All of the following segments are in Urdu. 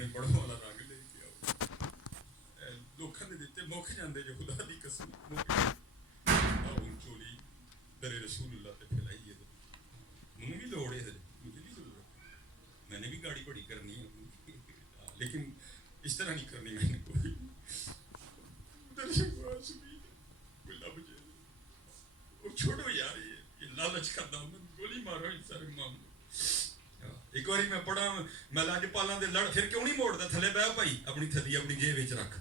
اپنے بڑوں والا رنگ لے کے آؤ لوکھاں دے دیتے مک جاندے جو خدا دی قسم آؤ چولی در رسول اللہ تے پھیلائیے مجھے بھی لوڑ ہے مجھے بھی ضرورت میں نے بھی گاڑی بڑی کرنی ہے لیکن اس طرح نہیں کرنی میں نے کوئی چھوڑو یار یہ لالچ کا دامن گولی مارو ان سارے معاملے ایک باری میں پڑھا میں لاج پالاں دے لڑ پھر کیوں نہیں موڑتا تھلے بہ بھائی اپنی تھدی اپنی جیب وچ رکھ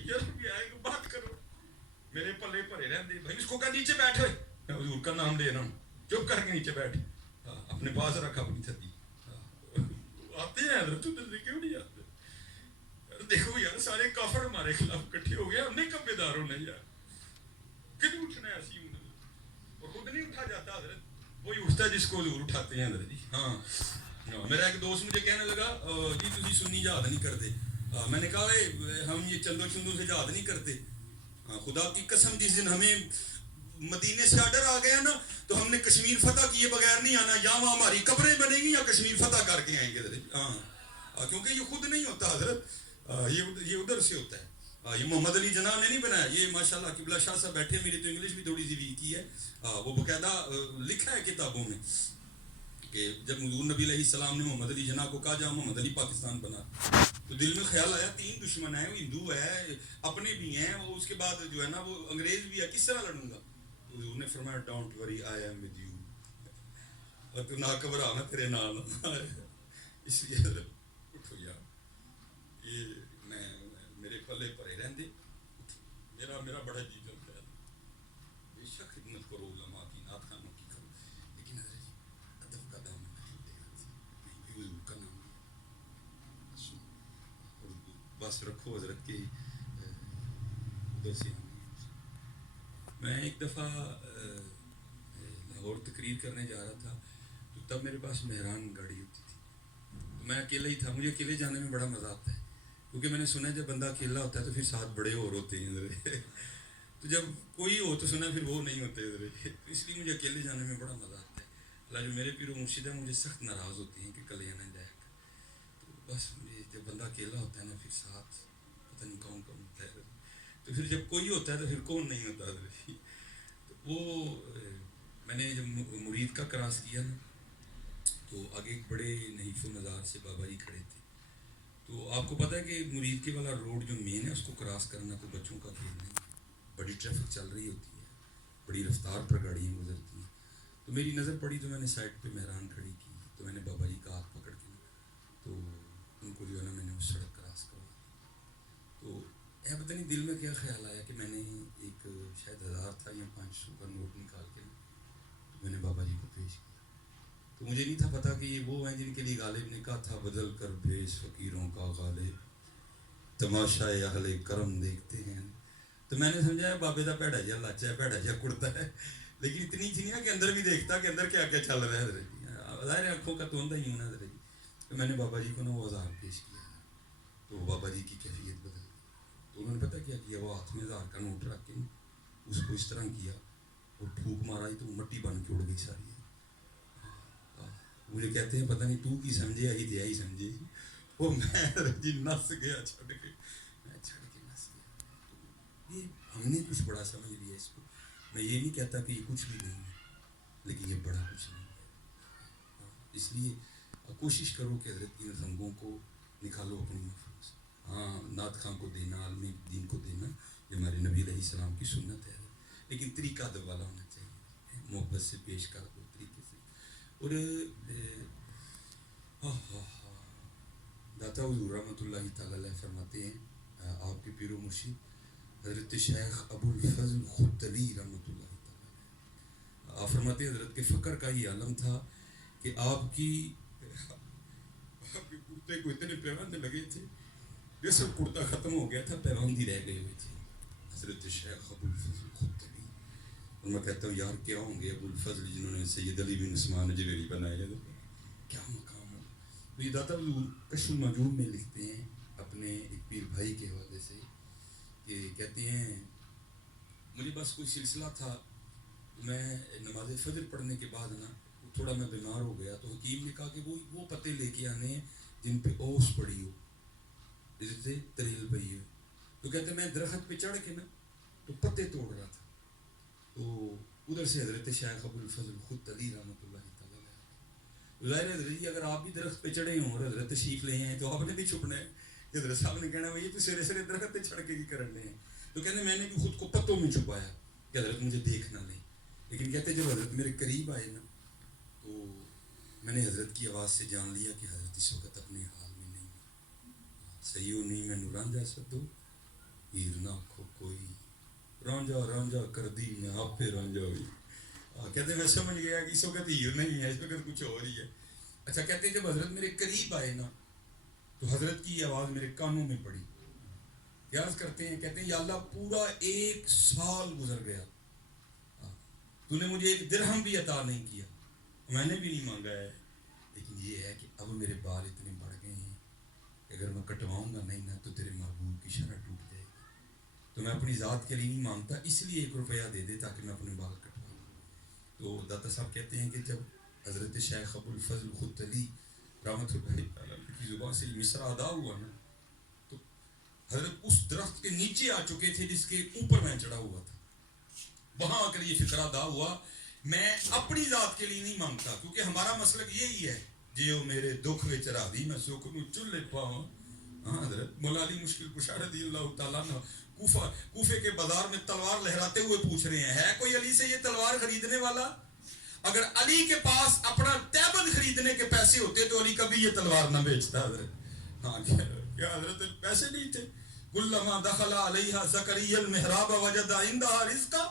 یار بھی آئے گا بات کرو میرے پلے بھرے رہندے بھائی اس کو کہا نیچے بیٹھ ہوئے میں حضور کا نام دے رہا ہوں چپ کر کے نیچے بیٹھ اپنے پاس رکھ اپنی تھدی آتے ہیں حضرت ادھر سے کیوں نہیں آتے دیکھو یار سارے کافر ہمارے خلاف کٹھے ہو گئے ہم نے کب بیدار ہونا یار کدھر اٹھنا ہے ایسی اور خود نہیں اٹھا جاتا حضرت وہی اٹھتا ہے جس کو حضور اٹھاتے ہیں حضرت جی ہاں میرا ایک دوست مجھے کہنے لگا جی تسی سنی یاد نہیں کرتے میں نے کہا ہم یہ چندوں چندوں سے یاد نہیں کرتے خدا کی قسم جس دن ہمیں مدینے سے آرڈر آ گیا نا تو ہم نے کشمیر فتح کیے بغیر نہیں آنا یا وہاں ہماری قبریں بنیں گی یا کشمیر فتح کر کے آئیں گے ہاں کیونکہ یہ خود نہیں ہوتا حضرت یہ ادھر سے ہوتا ہے یہ محمد علی جناح نے نہیں بنایا یہ ماشاءاللہ قبلہ شاہ صاحب بیٹھے میری تو انگلش بھی تھوڑی سی ویک ہی ہے وہ باقاعدہ لکھا ہے کتابوں میں کہ جب حضور نبی علیہ السلام نے محمد علی جناح کو کہا جا محمد علی پاکستان بنا تو دل میں خیال آیا 3 دشمن ہیں وہ ہندو ہے اپنے بھی ہیں وہ اس کے بعد جو ہے نا وہ انگریز بھی ہے کس طرح لڑوں گا حضور نے فرمایا don't worry I am with you اور تو نہ گھبرا میں تیرے نال اس لیے اٹھو یار یہ میں میرے پلے پڑے رہندے میرا بڑا جی چلتا ہے بے شک خدمت کرو علماء کی نعت خانوں کی کرو لیکن ادب کا دامن حضور کا نام بس رکھو حضرت کی ادھر سے میں ایک دفعہ لاہور تقریر کرنے جا رہا تھا تو تب میرے پاس مہران گاڑی ہوتی تھی تو میں اکیلا ہی تھا مجھے اکیلے جانے میں بڑا مزہ آتا ہے کیونکہ میں نے سنا ہے جب بندہ اکیلا ہوتا ہے تو پھر ساتھ بڑے اور ہوتے ہیں تو جب کوئی ہو تو سنا پھر وہ نہیں ہوتے اس لیے مجھے اکیلے جانے میں بڑا مزہ آتا ہے اللہ جو میرے پیر و مرشد ہیں مجھے سخت ناراض ہوتے ہیں کہ کلیہ نہ جائے گا تو بس مجھے جب بندہ اکیلا ہوتا ہے نا پھر ساتھ پتہ نہیں کون کون ہوتا ہے تو پھر جب کوئی ہوتا ہے تو پھر کون نہیں ہوتا تو وہ میں نے جب مرید کا کراس کیا نا تو آگے ایک بڑے نحیف و نظار سے بابا جی کھڑے تھے تو آپ کو پتہ ہے کہ مرید کے والا روڈ جو مین ہے اس کو کراس کرنا کوئی بچوں کا کھیل نہیں ہے بڑی ٹریفک چل رہی ہوتی ہے بڑی رفتار پر گاڑیاں گزرتی ہیں تو میری نظر پڑی تو میں نے سائڈ پہ مہران کھڑی کی تو میں نے بابا جی کا ہاتھ پکڑ کے تو ان کو جو ہے نا میں نے وہ سڑک کراس کروا تو پتہ نہیں دل میں کیا خیال آیا کہ میں نے ایک شاید 1000 تھا یا 500 کا نوٹ نکال کے تو میں نے بابا جی کو پیش کیا تو مجھے نہیں تھا پتا کہ یہ وہ ہیں جن کے لیے غالب نے کہا تھا بدل کر بھیس فقیروں کا غالب تماشا اہل کرم دیکھتے ہیں تو میں نے سمجھا بابے کا بھڑا جہا لاچا ہے بھڑا جہا کڑتا ہے لیکن اتنی تھی نہیں کہ اندر بھی دیکھتا کہ اندر کیا کیا چل رہا ہے ظاہر آنکھوں کا تو ہوتا ہی ہونا حضرت تو میں نے بابا جی کو نا وہ 1000 پیش کیا تو بابا جی کی کیفیت بدل گئی تو انہوں نے پتہ کیا کیا وہ ہاتھ میں 1000 کا نوٹ رکھ کے اس کو اس طرح کیا اور پھونک مارا ہی تو مٹی بن کے اڑ گئی ساری مجھے کہتے ہیں پتہ نہیں تو کی سمجھے آئی دیا ہی سمجھے وہ میں جی نس گیا چھڑ کے میں چھڑ کے نس گیا یہ ہم نے کچھ بڑا سمجھ لیا اس کو میں یہ نہیں کہتا کہ یہ کچھ بھی نہیں ہے لیکن یہ بڑا کچھ نہیں ہے اس لیے کوشش کرو کہ حضرت ان رنگوں کو نکالو اپنی محفوظ ہاں نعت خان کو دینا عالم دین کو دینا یہ ہمارے نبی علیہ السلام کی سنت ہے لیکن طریقہ ادب والا ہونا چاہیے محبت سے پیش کر دو طریقے سے اور داتا حضور رحمۃ اللہ تعالی علیہ فرماتے ہیں آپ کے پیر و مرشد حضرت شیخ ابو الفضل خدلی رحمۃ اللہ تعالی آپ فرماتے ہیں حضرت کے فقر کا ہی عالم تھا کہ آپ کے کرتے کو اتنے پیوند لگے تھے جیسے کرتا ختم ہو گیا تھا پیوند ہی رہ گئے ہوئے تھے حضرت شیخ ابو الفضل خدلی اور میں کہتا ہوں یار کیا ہوں گے ابو الفضل جنہوں نے سید علی بن عثمان جویری بنائے کیا مقام ہو تو یہ داتا کشف المجوب میں لکھتے ہیں اپنے ایک پیر بھائی کے حوالے سے کہ کہتے ہیں مجھے بس کوئی سلسلہ تھا میں نماز فجر پڑھنے کے بعد نا تھوڑا میں بیمار ہو گیا تو حکیم نے کہا کہ وہ پتے لے کے آنے ہیں جن پہ اوس پڑی ہو، جس سے تریل پئی ہو. تو کہتے میں درخت پہ چڑھ کے نا تو پتے توڑ رہا تھا، تو ادھر سے حضرت شیخ ابو الفضل خود علی رحمۃ اللہ تعالیٰ علیہ، ظاہر حضرت جی اگر آپ بھی درخت پہ چڑھے ہوں اور حضرت تشریف لے ہیں تو آپ نے بھی چھپنا ہے. حضرت صاحب نے کہنا بھائی تو سرے سرے درخت پہ چڑھ کے کرن لے ہیں. تو کہتے میں نے بھی خود کو پتوں میں چھپایا کہ حضرت مجھے دیکھ نہ لیں. لیکن کہتے جب حضرت میرے قریب آئے نا تو میں نے حضرت کی آواز سے جان لیا کہ حضرت اس وقت اپنے حال میں نہیں. صحیح ہو نہیں میں رانجا سدو ہیر نہ کھو کوئی، رانجا رانجا کر دی میں آپ پہ رانجا ہوئی. کہتے میں سمجھ گیا کہ اس وقت ہیر نہیں ہے، اس وقت کچھ اور ہی ہے. اچھا کہتے جب حضرت میرے قریب آئے نا تو حضرت کی آواز میرے کانوں میں پڑی. یاد کرتے ہیں کہتے ہیں یا اللہ پورا 1 سال گزر گیا، تو نے مجھے 1 درہم بھی عطا نہیں کیا، میں نے بھی نہیں مانگا ہے. لیکن یہ ہے کہ اب میرے بال اتنے بڑھ گئے ہیں کہ اگر میں کٹواؤں گا نہیں نا تو تیرے محبوب کی شرح ٹوٹ جائے گی. تو میں اپنی ذات کے لیے نہیں مانگتا، اس لیے 1 روپیہ دے دے تاکہ میں اپنے بال کٹواؤں. تو داتا صاحب کہتے ہیں کہ جب حضرت شیخ ابو الفضل خود علی رحمۃ اللہ علیہ کی زبان سے مصرع ادا ہوا نا تو حضرت اس درخت کے نیچے آ چکے تھے جس کے اوپر میں چڑھا ہوا تھا. وہاں آ کر یہ فکر ادا ہوا میں اپنی ذات کے لیے نہیں مانگتا، کیونکہ ہمارا مسلک یہی ہے جیو میرے دکھ وچ راضی میں سکھ نو چلے پاواں. ہاں حضرت مولا علی مشکل کشا رضی اللہ تعالیٰ عنہ کوفے کے بازار میں تلوار لہراتے ہوئے پوچھ رہے ہیں ہے کوئی علی سے یہ تلوار خریدنے والا؟ اگر علی کے پاس اپنا تیبند خریدنے کے پیسے ہوتے تو علی کبھی یہ تلوار نہ بیچتا. حضرت ہاں کیا حضرت پیسے نہیں تھے؟ کلما دخل علیہا زکریا المحراب وجد عندها رزقا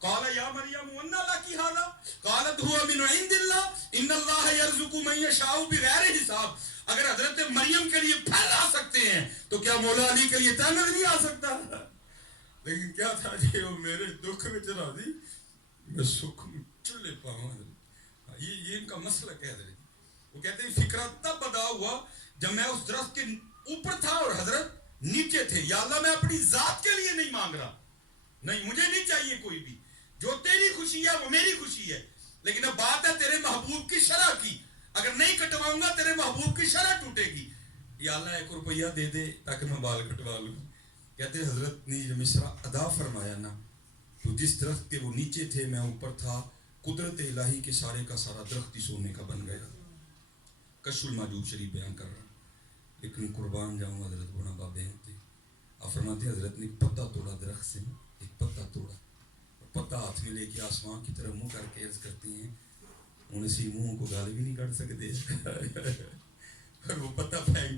قال یا مریم ان لکی ھذا قالت هو من عند اللہ ان اللہ یرزق من یشاء بغیر حساب. اگر حضرت مریم کے لیے پھل آ سکتے ہیں تو کیا مولا علی کے لیے تیمور نہیں آ سکتا؟ لیکن کیا تھا جی وہ میرے دکھ میں چلا دی میں سکھ میں چلے پاؤں. یہ ان کا مسلک ہے حضرت. وہ کہتے ہیں فکرہ تب ادا ہوا جب میں اس درخت کے اوپر تھا اور حضرت نیچے تھے. یا اللہ میں اپنی ذات کے لیے نہیں مانگ رہا، نہیں مجھے نہیں چاہیے کوئی بھی، جو تیری خوشی ہے وہ میری خوشی ہے. لیکن اب بات ہے تیرے محبوب کی شرح کی، اگر نہیں کٹواؤں گا تیرے محبوب کی شرح ٹوٹے گی. یا اللہ 1 روپیہ دے دے تاکہ میں بال کٹوا لوں. کہتے حضرت نے جو مصرع ادا فرمایا نا تو جس درخت کے وہ نیچے تھے میں اوپر تھا، قدرت الہی کے سارے کا سارا درخت ہی سونے کا بن گیا. کشف الماجوب شریف بیان کر رہا ہوں. لیکن قربان جاؤں حضرت بنا بابے ہوتے آپ فرماتے ہیں حضرت نے ایک پتا توڑا درخت سے، ایک پتا توڑا، پتا ہاتھ میں لے کے آسمان کی طرف منہ کر کے عرض کرتے ہیں انہیں سی منہ کو گالی بھی نہیں کر سکتے اور وہ پتا پھینک